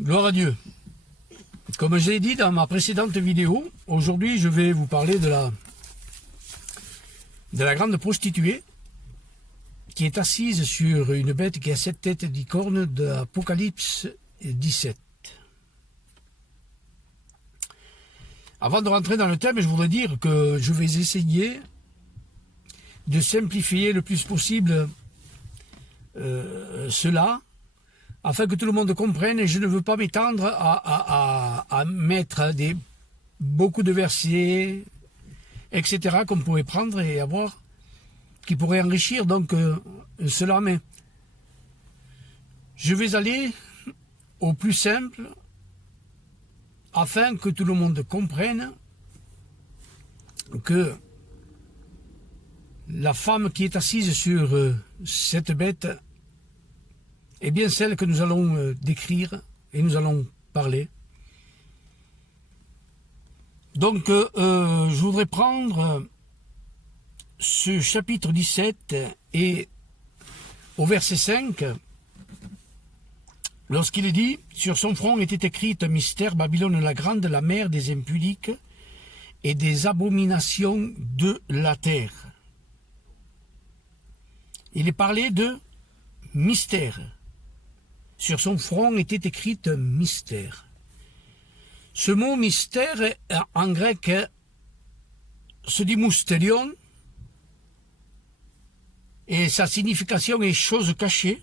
Gloire à Dieu. Comme je l'ai dit dans ma précédente vidéo, aujourd'hui je vais vous parler de la grande prostituée qui est assise sur une bête qui a 7 têtes d'icorne d'Apocalypse 17. Avant de rentrer dans le thème, je voudrais dire que je vais essayer de simplifier le plus possible cela, afin que tout le monde comprenne, et je ne veux pas m'étendre à mettre beaucoup de versets, etc., qu'on pourrait prendre et avoir, qui pourraient enrichir donc cela, mais je vais aller au plus simple, afin que tout le monde comprenne que la femme qui est assise sur cette bête est bien celle que nous allons décrire et nous allons parler. Donc, je voudrais prendre ce chapitre 17 et au verset 5, lorsqu'il est dit « Sur son front était écrit un mystère, Babylone la grande, la mère des impudiques et des abominations de la terre. » Il est parlé de mystère. Sur son front était écrit un mystère. Ce mot mystère, en grec, se dit moustérion, et sa signification est chose cachée,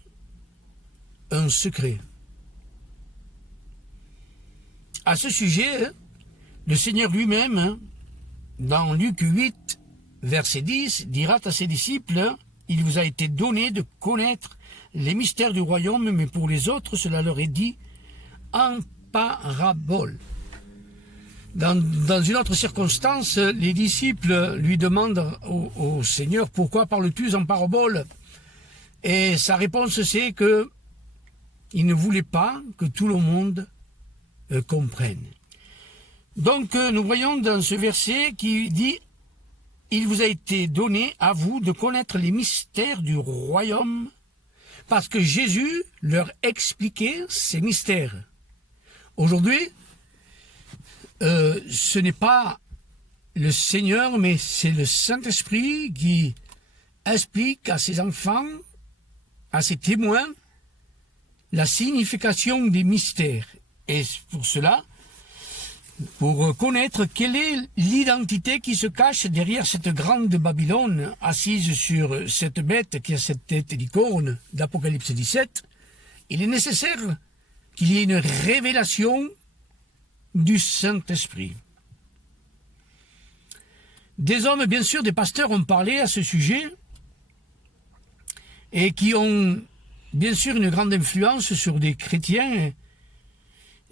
un secret. À ce sujet, le Seigneur lui-même, dans Luc 8, verset 10, dira à ses disciples, « Il vous a été donné de connaître les mystères du royaume, mais pour les autres, cela leur est dit en parabole. » Dans une autre circonstance, les disciples lui demandent au Seigneur, « Pourquoi parles-tu en parabole ?» Et sa réponse, c'est que il ne voulait pas que tout le monde comprenne. Donc, nous voyons dans ce verset qui dit « Il vous a été donné à vous de connaître les mystères du royaume » parce que Jésus leur expliquait ces mystères. Aujourd'hui, ce n'est pas le Seigneur, mais c'est le Saint-Esprit qui explique à ses enfants, à ses témoins, la signification des mystères. Et pour cela, pour connaître quelle est l'identité qui se cache derrière cette grande Babylone, assise sur cette bête qui a cette tête d'icorne d'Apocalypse 17, il est nécessaire qu'il y ait une révélation du Saint-Esprit. Des hommes, bien sûr, des pasteurs ont parlé à ce sujet et qui ont, bien sûr, une grande influence sur des chrétiens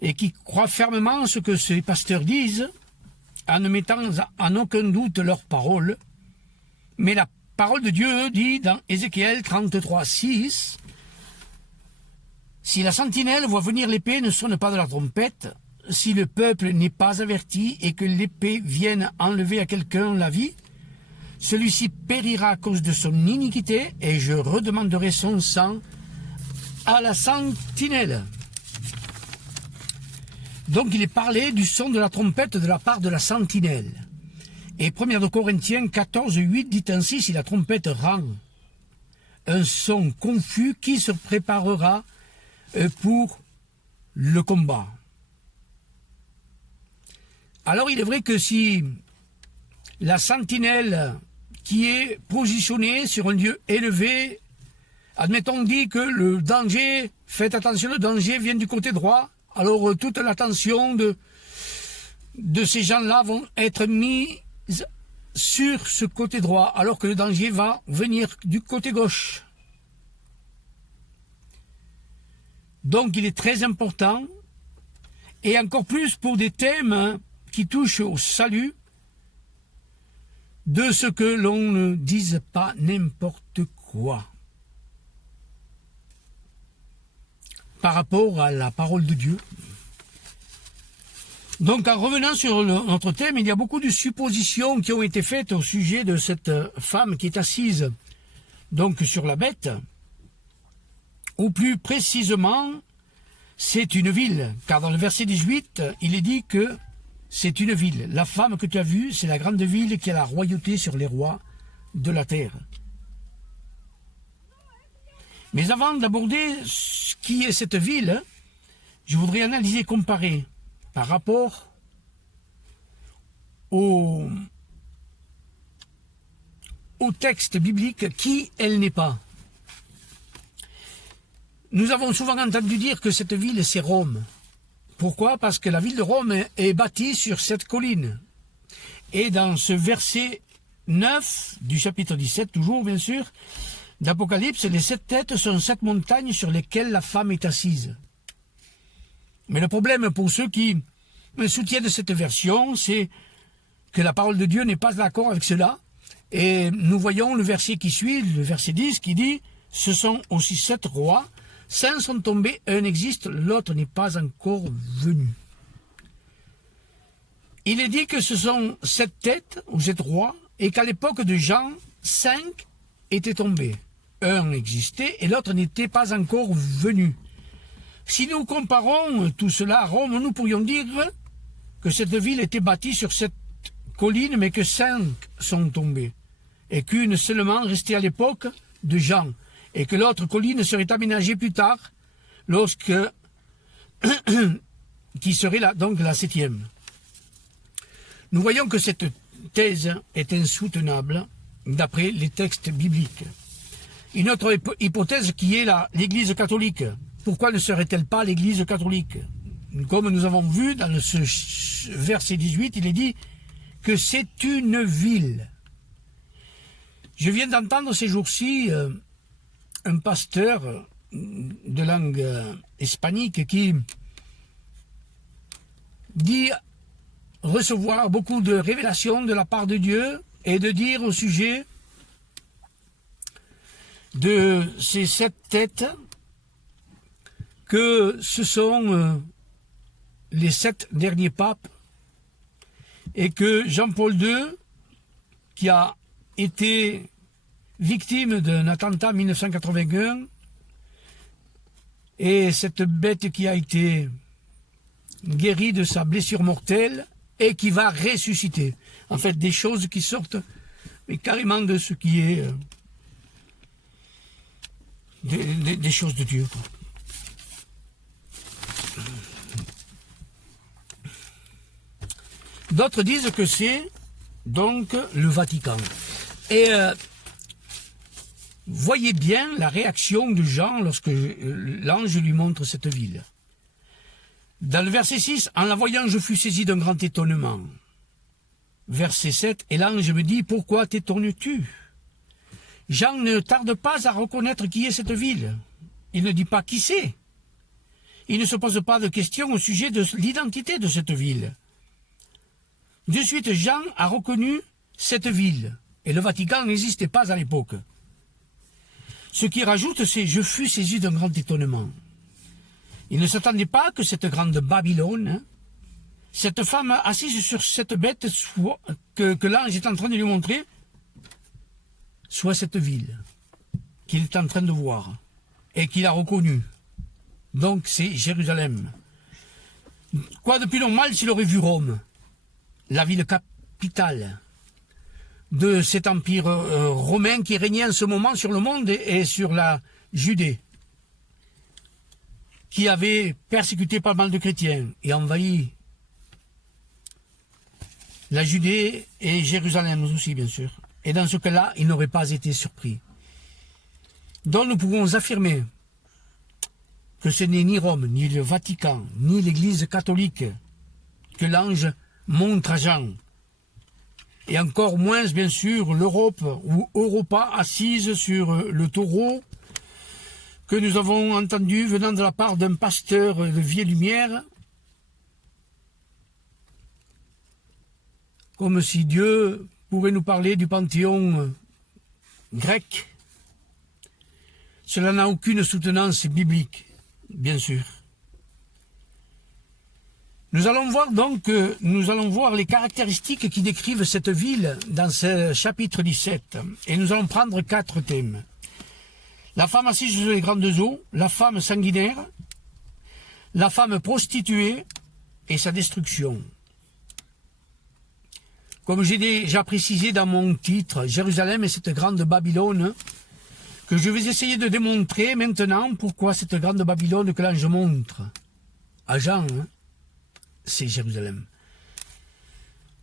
et qui croient fermement à ce que ces pasteurs disent, en ne mettant en aucun doute leurs paroles. Mais la parole de Dieu dit dans Ézéchiel 33, 6, « Si la sentinelle voit venir l'épée, ne sonne pas de la trompette, si le peuple n'est pas averti et que l'épée vienne enlever à quelqu'un la vie, celui-ci périra à cause de son iniquité et je redemanderai son sang à la sentinelle. » Donc il est parlé du son de la trompette de la part de la sentinelle. Et 1 Corinthiens 14, 8 dit ainsi, « Si la trompette rend un son confus, qui se préparera pour le combat ?» Alors il est vrai que si la sentinelle qui est positionnée sur un lieu élevé, admettons dit que le danger, faites attention, le danger vient du côté droit, alors toute l'attention de ces gens-là vont être mise sur ce côté droit, alors que le danger va venir du côté gauche. Donc il est très important, et encore plus pour des thèmes qui touchent au salut, de ce que l'on ne dise pas n'importe quoi par rapport à la parole de Dieu. Donc en revenant sur notre thème, il y a beaucoup de suppositions qui ont été faites au sujet de cette femme qui est assise donc sur la bête, ou plus précisément c'est une ville, car dans le verset 18, il est dit que c'est une ville. La femme que tu as vue, c'est la grande ville qui a la royauté sur les rois de la terre. Mais avant d'aborder ce qui est cette ville, je voudrais analyser, comparer par rapport au texte biblique qui elle n'est pas. Nous avons souvent entendu dire que cette ville, c'est Rome. Pourquoi? Parce que la ville de Rome est bâtie sur cette colline. Et dans ce verset 9 du chapitre 17, toujours bien sûr, d'Apocalypse, les 7 têtes sont 7 montagnes sur lesquelles la femme est assise. Mais le problème pour ceux qui soutiennent cette version, c'est que la parole de Dieu n'est pas d'accord avec cela. Et nous voyons le verset qui suit, le verset 10, qui dit « Ce sont aussi 7 rois, 5 sont tombés, un existe, l'autre n'est pas encore venu. » Il est dit que ce sont 7 têtes, ou 7 rois, et qu'à l'époque de Jean, 5 étaient tombés. Un existait et l'autre n'était pas encore venu. Si nous comparons tout cela à Rome, nous pourrions dire que cette ville était bâtie sur cette colline, mais que 5 sont tombés, et qu'une seulement restait à l'époque de Jean, et que l'autre colline serait aménagée plus tard, qui serait donc la 7e. Nous voyons que cette thèse est insoutenable d'après les textes bibliques. Une autre hypothèse qui est l'Église catholique. Pourquoi ne serait-elle pas l'Église catholique? Comme nous avons vu dans ce verset 18, il est dit que c'est une ville. Je viens d'entendre ces jours-ci un pasteur de langue hispanique qui dit recevoir beaucoup de révélations de la part de Dieu et de dire au sujet de ces 7 têtes que ce sont les 7 derniers papes et que Jean-Paul II, qui a été victime d'un attentat en 1981, et cette bête qui a été guérie de sa blessure mortelle et qui va ressusciter. En fait, des choses qui sortent mais carrément de ce qui est des choses de Dieu. D'autres disent que c'est donc le Vatican. Et voyez bien la réaction de Jean lorsque l'ange lui montre cette ville. Dans le verset 6, en la voyant, je fus saisi d'un grand étonnement. Verset 7, et l'ange me dit, pourquoi t'étonnes-tu? Jean ne tarde pas à reconnaître qui est cette ville. Il ne dit pas qui c'est. Il ne se pose pas de questions au sujet de l'identité de cette ville. De suite, Jean a reconnu cette ville, et le Vatican n'existait pas à l'époque. Ce qui rajoute, c'est « je fus saisi d'un grand étonnement ». Il ne s'attendait pas que cette grande Babylone, cette femme assise sur cette bête que l'ange est en train de lui montrer, soit cette ville qu'il est en train de voir et qu'il a reconnue. Donc c'est Jérusalem. Quoi de plus normal s'il aurait vu Rome, la ville capitale de cet empire romain qui régnait en ce moment sur le monde et sur la Judée, qui avait persécuté pas mal de chrétiens et envahi la Judée et Jérusalem aussi, bien sûr. Et dans ce cas-là, il n'aurait pas été surpris. Donc nous pouvons affirmer que ce n'est ni Rome, ni le Vatican, ni l'Église catholique que l'ange montre à Jean. Et encore moins, bien sûr, l'Europe ou Europa assise sur le taureau que nous avons entendu venant de la part d'un pasteur de Vieille Lumière, comme si Dieu pourrait nous parler du panthéon grec. Cela n'a aucune soutenance biblique, bien sûr. Nous allons voir donc, les caractéristiques qui décrivent cette ville dans ce chapitre 17. Et nous allons prendre 4 thèmes. La femme assise sur les grandes eaux, la femme sanguinaire, la femme prostituée et sa destruction. Comme j'ai déjà précisé dans mon titre, Jérusalem est cette grande Babylone, que je vais essayer de démontrer maintenant pourquoi cette grande Babylone que l'ange montre à Jean, c'est Jérusalem.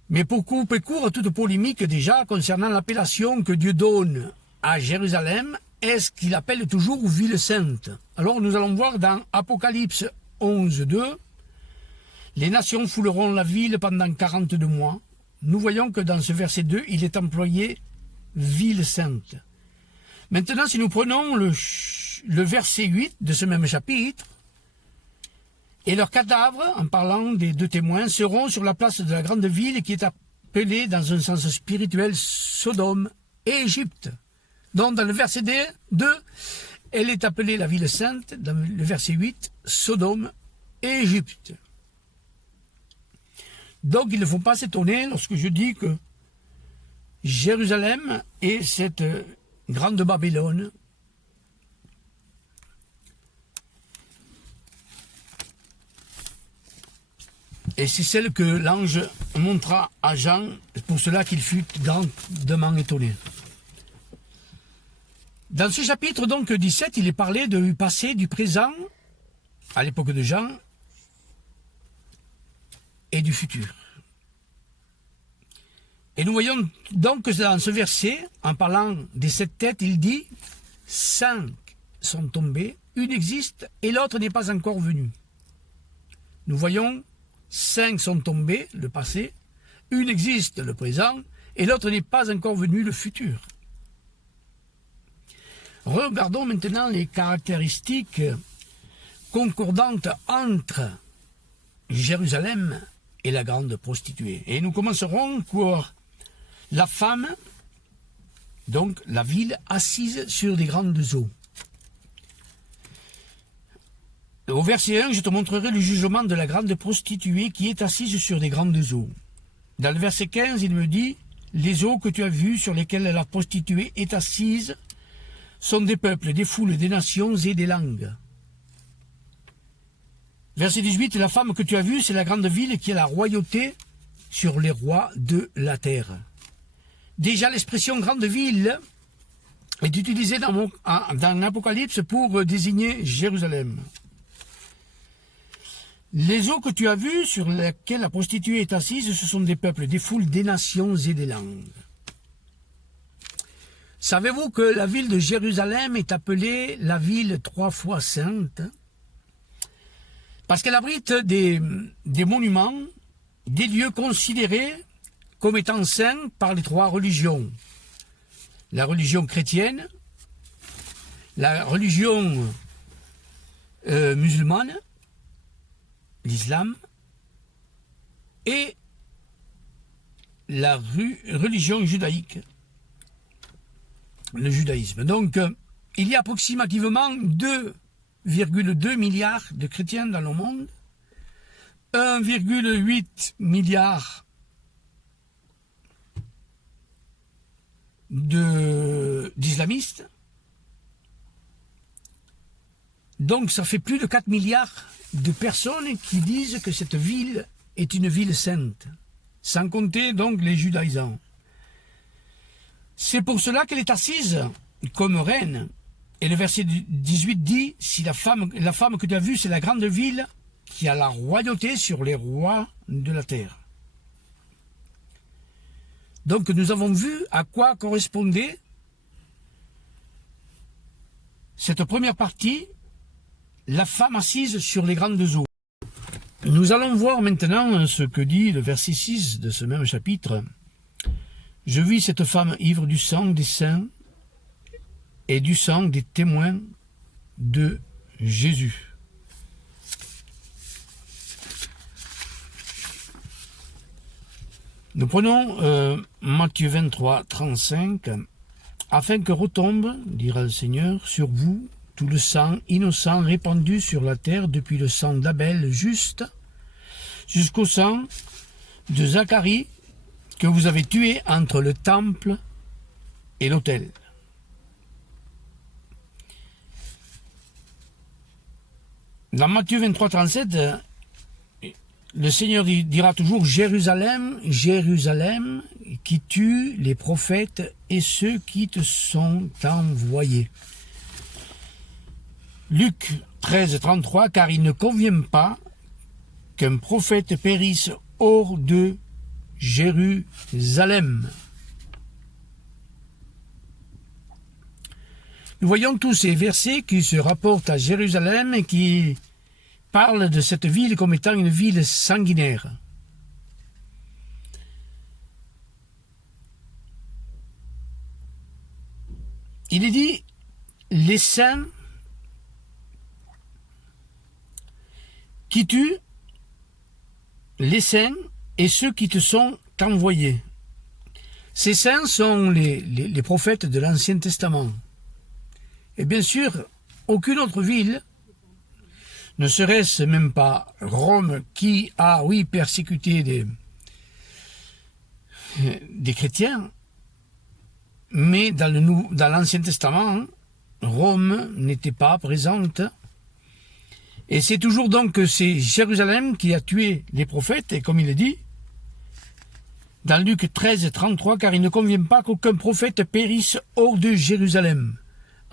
Mais pour couper court à toute polémique déjà concernant l'appellation que Dieu donne à Jérusalem, est-ce qu'il appelle toujours ville sainte? Alors nous allons voir dans Apocalypse 11, 2, les nations fouleront la ville pendant 42 mois. Nous voyons que dans ce verset 2, il est employé ville sainte. Maintenant, si nous prenons le verset 8 de ce même chapitre, et leurs cadavres, en parlant des deux témoins, seront sur la place de la grande ville qui est appelée dans un sens spirituel Sodome et Égypte. Donc dans le verset 2, elle est appelée la ville sainte, dans le verset 8, Sodome et Égypte. Donc il ne faut pas s'étonner lorsque je dis que Jérusalem est cette grande Babylone et c'est celle que l'ange montra à Jean, pour cela qu'il fut grandement étonné. Dans ce chapitre donc 17, il est parlé du passé, du présent, à l'époque de Jean, et du futur. Et nous voyons donc que dans ce verset, en parlant des 7 têtes, il dit « 5 sont tombées, une existe et l'autre n'est pas encore venue. » Nous voyons 5 sont tombées, le passé, une existe, le présent, et l'autre n'est pas encore venue, le futur. Regardons maintenant les caractéristiques concordantes entre Jérusalem et la grande prostituée. Et nous commencerons par la femme, donc la ville assise sur des grandes eaux. Au verset 1, je te montrerai le jugement de la grande prostituée qui est assise sur des grandes eaux. Dans le verset 15, il me dit, les eaux que tu as vues sur lesquelles la prostituée est assise sont des peuples, des foules, des nations et des langues. Verset 18, la femme que tu as vue, c'est la grande ville qui a la royauté sur les rois de la terre. Déjà, l'expression grande ville est utilisée dans l'Apocalypse pour désigner Jérusalem. Les eaux que tu as vues, sur lesquelles la prostituée est assise, ce sont des peuples, des foules, des nations et des langues. Savez-vous que la ville de Jérusalem est appelée la ville 3 fois sainte? Parce qu'elle abrite des monuments, des lieux considérés comme étant saints par les 3 religions. La religion chrétienne, la religion musulmane, l'islam, et la religion judaïque, le judaïsme. Donc, il y a approximativement 2,2 milliards de chrétiens dans le monde, 1,8 milliard d'islamistes. Donc ça fait plus de 4 milliards de personnes qui disent que cette ville est une ville sainte, sans compter donc les judaïsants. C'est pour cela qu'elle est assise comme reine. Et le verset 18 dit, si la femme que tu as vue, c'est la grande ville qui a la royauté sur les rois de la terre. Donc nous avons vu à quoi correspondait cette première partie, la femme assise sur les grandes eaux. Nous allons voir maintenant ce que dit le verset 6 de ce même chapitre. Je vis cette femme ivre du sang des saints et du sang des témoins de Jésus. Nous prenons Matthieu 23, 35. Afin que retombe, dira le Seigneur, sur vous tout le sang innocent répandu sur la terre depuis le sang d'Abel juste jusqu'au sang de Zacharie que vous avez tué entre le temple et l'autel. Dans Matthieu 23, 37, le Seigneur dira toujours « Jérusalem, Jérusalem, qui tue les prophètes et ceux qui te sont envoyés. » Luc 13, 33, « Car il ne convient pas qu'un prophète périsse hors de Jérusalem. » Nous voyons tous ces versets qui se rapportent à Jérusalem et qui parlent de cette ville comme étant une ville sanguinaire. Il est dit, les saints qui tuent les saints et ceux qui te sont envoyés. Ces saints sont les prophètes de l'Ancien Testament. Et bien sûr, aucune autre ville, ne serait-ce même pas Rome, qui a, oui, persécuté des chrétiens, mais dans l'Ancien Testament, Rome n'était pas présente. Et c'est toujours donc que c'est Jérusalem qui a tué les prophètes, et comme il est dit, dans Luc 13, 33, car il ne convient pas qu'aucun prophète périsse hors de Jérusalem.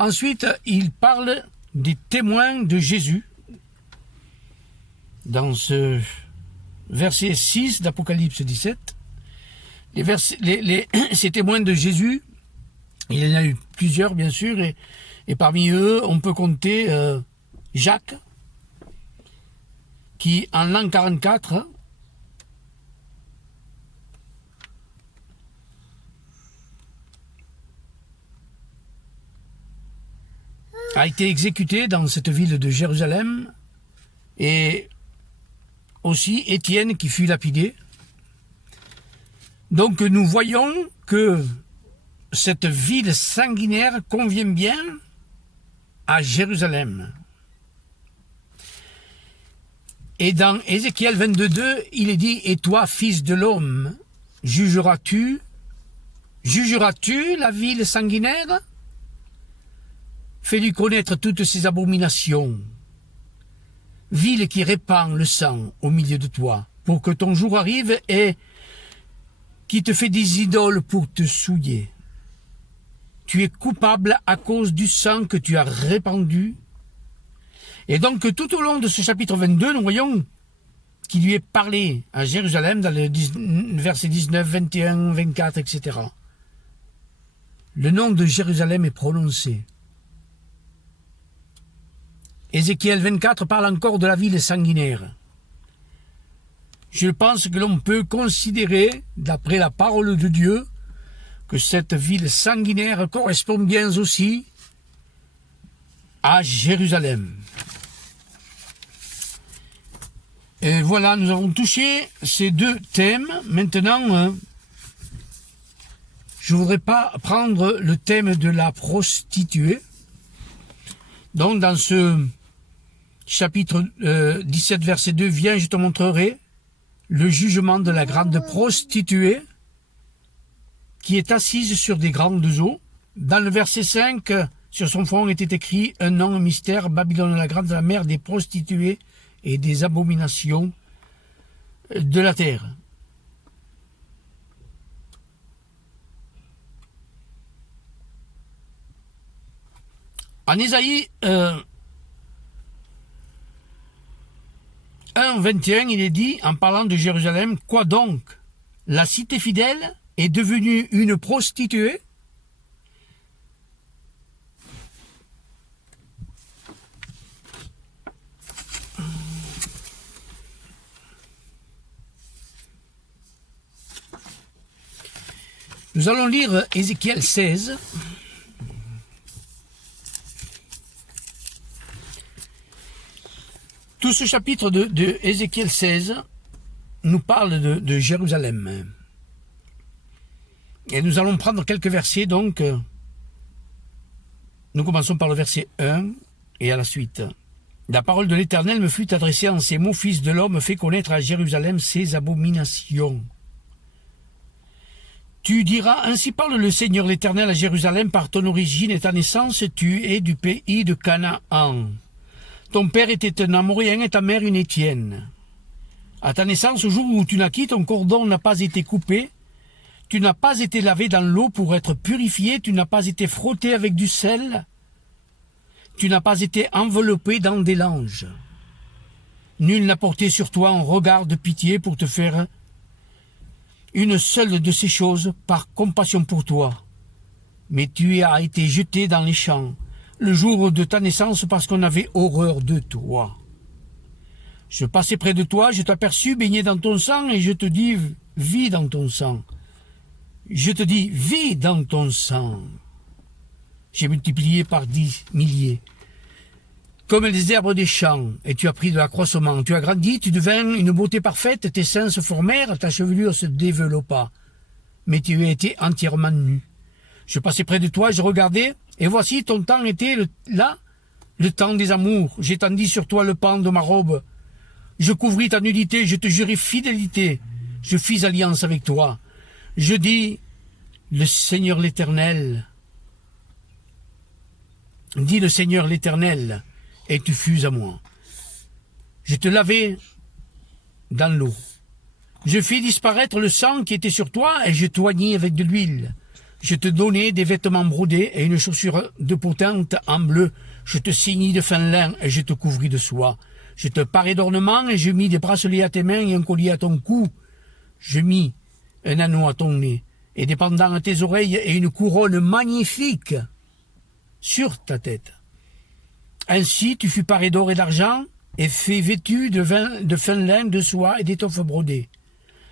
Ensuite, il parle des témoins de Jésus. Dans ce verset 6 d'Apocalypse 17, ces témoins de Jésus, il y en a eu plusieurs bien sûr, et parmi eux, on peut compter Jacques, qui en l'an 44 a été exécuté dans cette ville de Jérusalem, et aussi Étienne qui fut lapidé. Donc nous voyons que cette ville sanguinaire convient bien à Jérusalem. Et dans Ézéchiel 22, il est dit « Et toi, fils de l'homme, jugeras-tu la ville sanguinaire ? Fais-lui connaître toutes ses abominations, ville qui répand le sang au milieu de toi, pour que ton jour arrive et qui te fait des idoles pour te souiller. Tu es coupable à cause du sang que tu as répandu. » Et donc, tout au long de ce chapitre 22, nous voyons qu'il lui est parlé à Jérusalem, dans le verset 19, 21, 24, etc. Le nom de Jérusalem est prononcé. Ézéchiel 24 parle encore de la ville sanguinaire. Je pense que l'on peut considérer, d'après la parole de Dieu, que cette ville sanguinaire correspond bien aussi à Jérusalem. Et voilà, nous avons touché ces deux thèmes. Maintenant, je ne voudrais pas prendre le thème de la prostituée. Donc, dans ce chapitre 17, verset 2, « Viens, je te montrerai le jugement de la grande prostituée qui est assise sur des grandes eaux. » Dans le verset 5, sur son front était écrit un nom, un mystère, Babylone la grande, la mère des prostituées et des abominations de la terre. En Ésaïe 1, 21, il est dit, en parlant de Jérusalem, « Quoi donc? La cité fidèle est devenue une prostituée ?» Nous allons lire Ézéchiel 16. Tout ce chapitre de Ézéchiel 16 nous parle de Jérusalem. Et nous allons prendre quelques versets, donc. Nous commençons par le verset 1 et à la suite. « La parole de l'Éternel me fut adressée en ces mots, fils de l'homme, fais connaître à Jérusalem ses abominations. Tu diras, ainsi parle le Seigneur l'Éternel à Jérusalem, par ton origine et ta naissance, tu es du pays de Canaan. Ton père était un Amoréen et ta mère une Étienne. À ta naissance, au jour où tu naquis, ton cordon n'a pas été coupé, tu n'as pas été lavé dans l'eau pour être purifié, tu n'as pas été frotté avec du sel, tu n'as pas été enveloppé dans des langes. Nul n'a porté sur toi un regard de pitié pour te faire une seule de ces choses par compassion pour toi. Mais tu as été jeté dans les champs le jour de ta naissance parce qu'on avait horreur de toi. Je passais près de toi, je t'aperçus baigné dans ton sang et je te dis, vis dans ton sang. Je te dis, vis dans ton sang. J'ai multiplié par 10 milliers. Comme les herbes des champs, et tu as pris de l'accroissement. Tu as grandi, tu devins une beauté parfaite, tes seins se formèrent, ta chevelure se développa. Mais tu as été entièrement nu. Je passais près de toi, je regardais, et voici ton temps était là, le temps des amours. J'étendis sur toi le pan de ma robe. Je couvris ta nudité, je te jurai fidélité. Je fis alliance avec toi. Je dis, le Seigneur l'Éternel. Dis le Seigneur l'Éternel, et tu fus à moi. Je te lavai dans l'eau. Je fis disparaître le sang qui était sur toi, et je t'oignis avec de l'huile. Je te donnai des vêtements brodés et une chaussure de potente en bleu. Je te ceignis de fin lin, et je te couvris de soie. Je te parai d'ornements, et je mis des bracelets à tes mains et un collier à ton cou. Je mis un anneau à ton nez, et des pendants à tes oreilles, et une couronne magnifique sur ta tête. Ainsi tu fus paré d'or et d'argent, et fait vêtu de fin lin, de soie et d'étoffes brodées.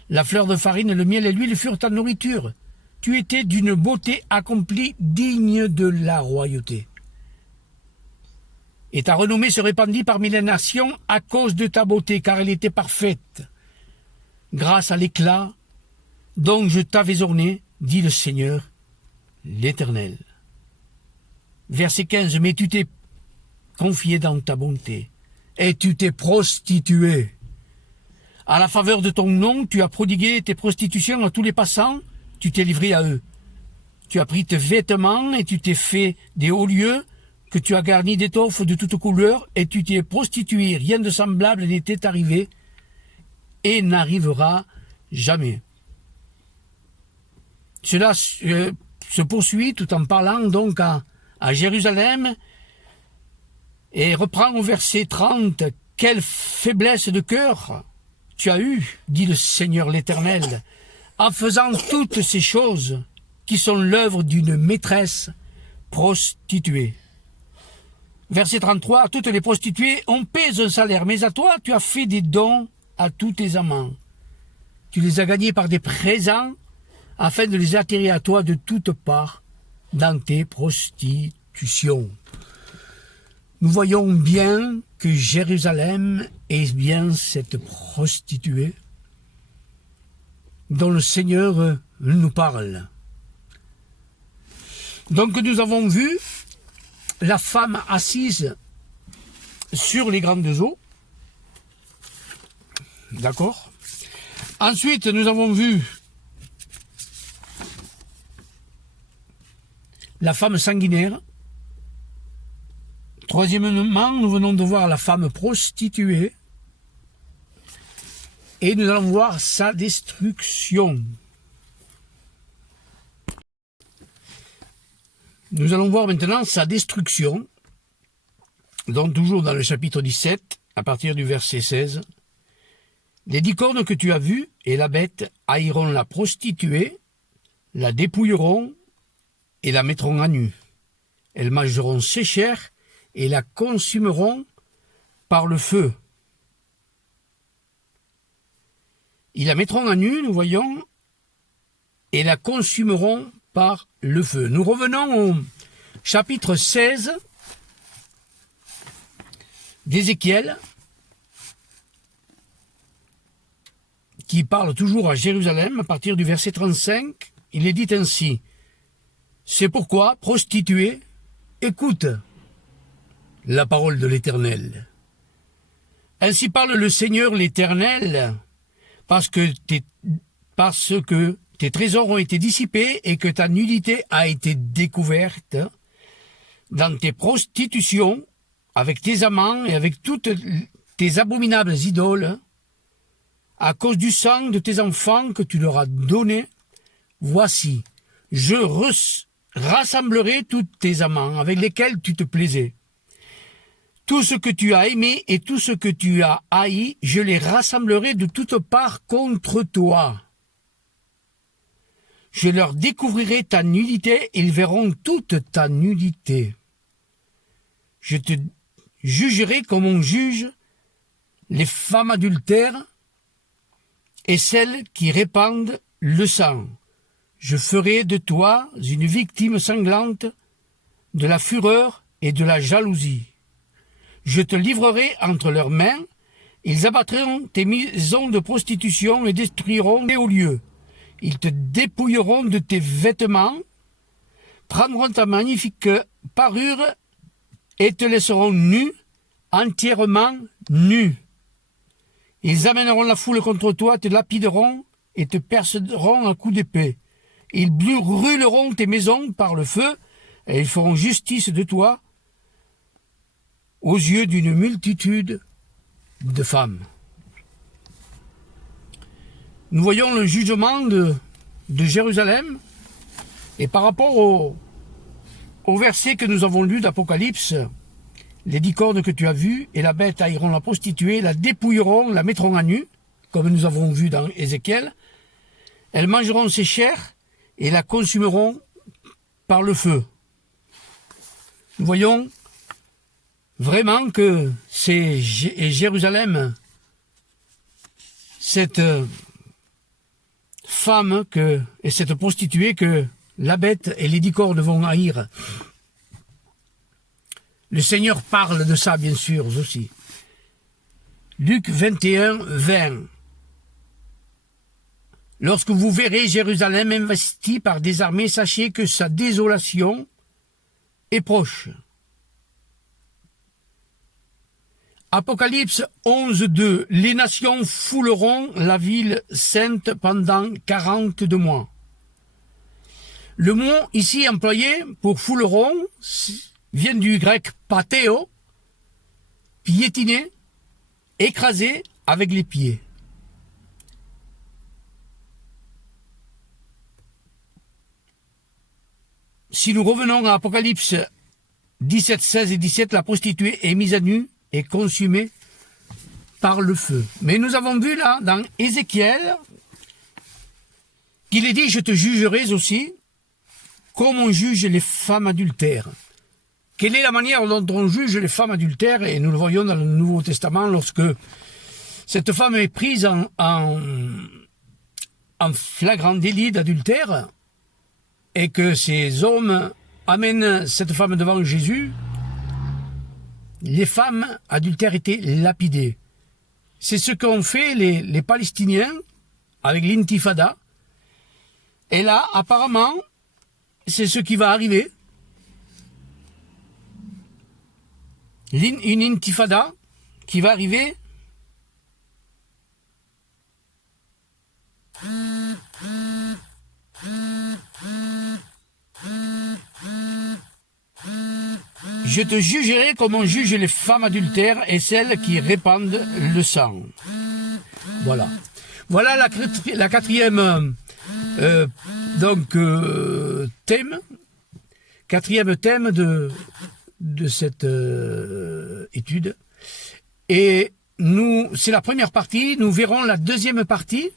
La fleur de farine, le miel et l'huile furent ta nourriture. Tu étais d'une beauté accomplie, digne de la royauté. Et ta renommée se répandit parmi les nations à cause de ta beauté, car elle était parfaite. Grâce à l'éclat dont je t'avais orné, dit le Seigneur, l'Éternel. Verset 15, mais tu t'es confié dans ta bonté, et tu t'es prostitué. À la faveur de ton nom, tu as prodigué tes prostitutions à tous les passants, tu t'es livré à eux. Tu as pris tes vêtements et tu t'es fait des hauts lieux, que tu as garnis d'étoffes de toutes couleurs, et tu t'es prostitué. Rien de semblable n'était arrivé, et n'arrivera jamais. Cela se poursuit tout en parlant donc à Jérusalem, et reprend au verset 30, « Quelle faiblesse de cœur tu as eue, dit le Seigneur l'Éternel, en faisant toutes ces choses qui sont l'œuvre d'une maîtresse prostituée. » Verset 33, « À toutes les prostituées, on paie un salaire, mais à toi, tu as fait des dons à tous tes amants. Tu les as gagnés par des présents, afin de les attirer à toi de toutes parts dans tes prostitutions. » Nous voyons bien que Jérusalem est bien cette prostituée dont le Seigneur nous parle. Donc nous avons vu la femme assise sur les grandes eaux. D'accord ? Ensuite, nous avons vu la femme sanguinaire. Troisièmement, nous venons de voir la femme prostituée. Et nous allons voir sa destruction. Nous allons voir maintenant sa destruction. Donc toujours dans le chapitre 17, à partir du verset 16. Les 10 cornes que tu as vues et la bête haïront la prostituée, la dépouilleront et la mettront à nu. Elles mangeront ses chairs et la consumeront par le feu. Ils la mettront à nu, nous voyons, et la consumeront par le feu. Nous revenons au chapitre 16 d'Ézéchiel, qui parle toujours à Jérusalem, à partir du verset 35. Il est dit ainsi, « C'est pourquoi, prostituée, écoute la parole de l'Éternel. Ainsi parle le Seigneur l'Éternel, parce que tes trésors ont été dissipés et que ta nudité a été découverte dans tes prostitutions avec tes amants et avec toutes tes abominables idoles, à cause du sang de tes enfants que tu leur as donné. Voici, je rassemblerai tous tes amants avec lesquels tu te plaisais. Tout ce que tu as aimé et tout ce que tu as haï, je les rassemblerai de toutes parts contre toi. Je leur découvrirai ta nudité, ils verront toute ta nudité. Je te jugerai comme on juge les femmes adultères et celles qui répandent le sang. Je ferai de toi une victime sanglante de la fureur et de la jalousie. Je te livrerai entre leurs mains, ils abattront tes maisons de prostitution et détruiront les hauts lieux. Ils te dépouilleront de tes vêtements, prendront ta magnifique parure et te laisseront nu, entièrement nu. Ils amèneront la foule contre toi, te lapideront et te perceront à coups d'épée. Ils brûleront tes maisons par le feu et ils feront justice de toi aux yeux d'une multitude de femmes. Nous voyons le jugement de Jérusalem et par rapport au verset que nous avons lu d'Apocalypse, les 10 cornes que tu as vues et la bête haïront la prostituée, la dépouilleront, la mettront à nu, comme nous avons vu dans Ézéchiel. Elles mangeront ses chairs et la consumeront par le feu. Nous voyons vraiment que c'est Jérusalem, cette femme et cette prostituée que la bête et les 10 cornes vont haïr. Le Seigneur parle de ça, bien sûr, aussi. Luc 21, 20. Lorsque vous verrez Jérusalem investie par des armées, sachez que sa désolation est proche. Apocalypse 11, 2. Les nations fouleront la ville sainte pendant 42 mois. Le mot ici employé pour fouleront vient du grec pathéo, piétiner, écraser avec les pieds. Si nous revenons à Apocalypse 17, 16 et 17, la prostituée est mise à nu et consumée par le feu. Mais nous avons vu là, dans Ézéchiel, qu'il est dit, je te jugerai aussi, comme on juge les femmes adultères. Quelle est la manière dont on juge les femmes adultères? Et nous le voyons dans le Nouveau Testament, lorsque cette femme est prise en flagrant délit d'adultère, et que ces hommes amènent cette femme devant Jésus, les femmes adultères étaient lapidées. C'est ce qu'ont fait les Palestiniens avec l'intifada. Et là, apparemment, c'est ce qui va arriver. Une intifada qui va arriver. Je te jugerai comme on juge les femmes adultères et celles qui répandent le sang. Voilà. Voilà la quatrième thème. Quatrième thème de cette étude. Et c'est la première partie. Nous verrons la deuxième partie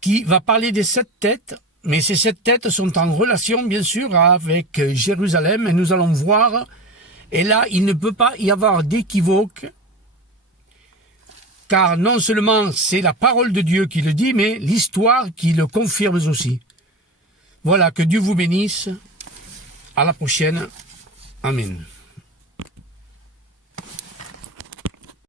qui va parler des 7 têtes. Mais ces 7 têtes sont en relation, bien sûr, avec Jérusalem. Et nous allons voir. Et là, il ne peut pas y avoir d'équivoque. Car non seulement c'est la parole de Dieu qui le dit, mais l'histoire qui le confirme aussi. Voilà, que Dieu vous bénisse. À la prochaine. Amen.